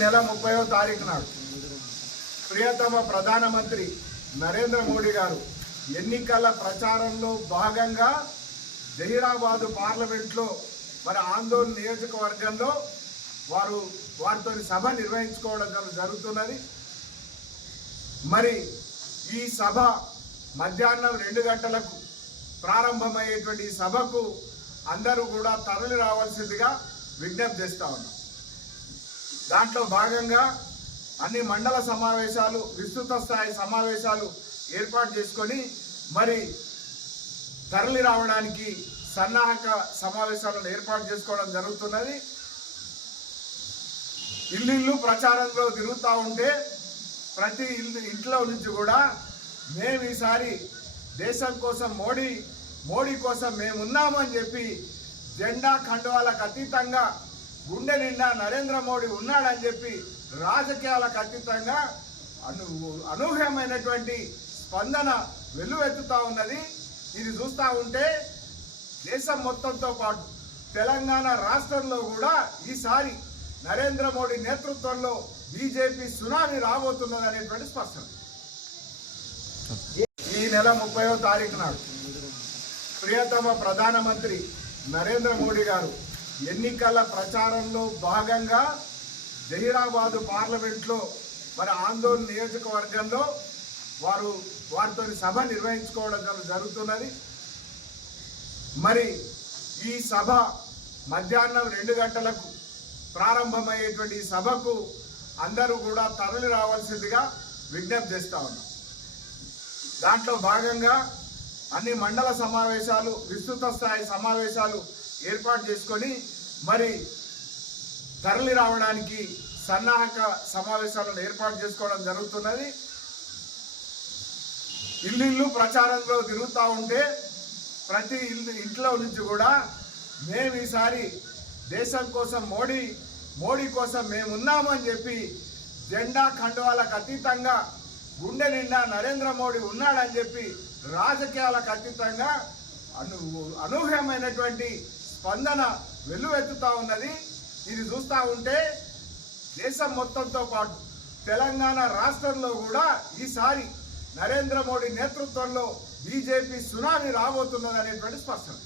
నెల ముప్పైవ తారీఖు నాడు ప్రియతమ ప్రధానమంత్రి నరేంద్ర మోడీ గారు ఎన్నికల ప్రచారంలో భాగంగా జహీరాబాదు పార్లమెంట్లో మరి ఆందోళన నియోజకవర్గంలో వారు వారితో సభ నిర్వహించుకోవడం జరుగుతున్నది. మరి ఈ సభ మధ్యాహ్నం రెండు గంటలకు ప్రారంభమయ్యేటువంటి ఈ సభకు అందరూ కూడా తరలి రావాల్సిందిగా విజ్ఞప్తి చేస్తా ఉన్నాం. దాంట్లో భాగంగా అన్ని మండల సమావేశాలు విస్తృత స్థాయి సమావేశాలు ఏర్పాటు చేసుకొని మరి తరలి రావడానికి సన్నాహక సమావేశాలను ఏర్పాటు చేసుకోవడం జరుగుతున్నది. ఇల్లు ప్రచారంలో తిరుగుతూ ఉంటే ప్రతి ఇల్లు ఇంట్లో నుంచి కూడా మేము ఈసారి దేశం కోసం మోడీ మోడీ కోసం మేము ఉన్నామని చెప్పి జెండా ఖండవాలకు అతీతంగా గుండె నిండా నరేంద్ర మోడీ ఉన్నాడని చెప్పి రాజకీయాలకు అతీతంగా అను అనూహ్యమైనటువంటి స్పందన వెల్లువెత్తుతా ఉన్నది. ఇది చూస్తూ ఉంటే దేశం మొత్తంతో పాటు తెలంగాణ రాష్ట్రంలో కూడా ఈసారి నరేంద్ర మోడీ నేతృత్వంలో బీజేపీ సునామీ రాబోతున్నది అనేటువంటి స్పష్టం. ఈ నెల ముప్పయో తారీఖు నాడు ప్రియతమ ప్రధానమంత్రి నరేంద్ర మోడీ గారు ఎన్నికల ప్రచారంలో భాగంగా జహీరాబాదు పార్లమెంట్లో మరి ఆందోళన నియోజకవర్గంలో వారు వారితో సభ నిర్వహించుకోవడం జరుగుతున్నది. మరి ఈ సభ మధ్యాహ్నం రెండు గంటలకు ప్రారంభమయ్యేటువంటి ఈ సభకు అందరూ కూడా తరలి రావాల్సిందిగా విజ్ఞప్తి చేస్తూ ఉన్నాం. దాంట్లో భాగంగా అన్ని మండల సమావేశాలు విస్తృత స్థాయి సమావేశాలు ఏర్పాటు చేసుకొని మరి తరలి రావడానికి సన్నాహక సమావేశాలను ఏర్పాటు చేసుకోవడం జరుగుతున్నది. ఇల్లు ప్రచారంలో తిరుగుతూ ఉంటే ప్రతి ఇల్లు ఇంట్లో నుంచి కూడా మేము ఈసారి దేశం కోసం మోడీ మోడీ కోసం మేము ఉన్నామని చెప్పి జెండా ఖండవాలకు అతీతంగా గుండె నిండా నరేంద్ర మోడీ ఉన్నాడని చెప్పి రాజకీయాలకు అతీతంగా అను అనూహ్యమైనటువంటి స్పందన వెల్లువెత్తుతా ఉన్నది. ఇది చూస్తూ ఉంటే దేశం మొత్తంతో పాటు తెలంగాణ రాష్ట్రంలో కూడా ఈసారి నరేంద్ర మోడీ నేతృత్వంలో బీజేపీ సునామీ రాబోతున్నది అనేటువంటి స్పష్టం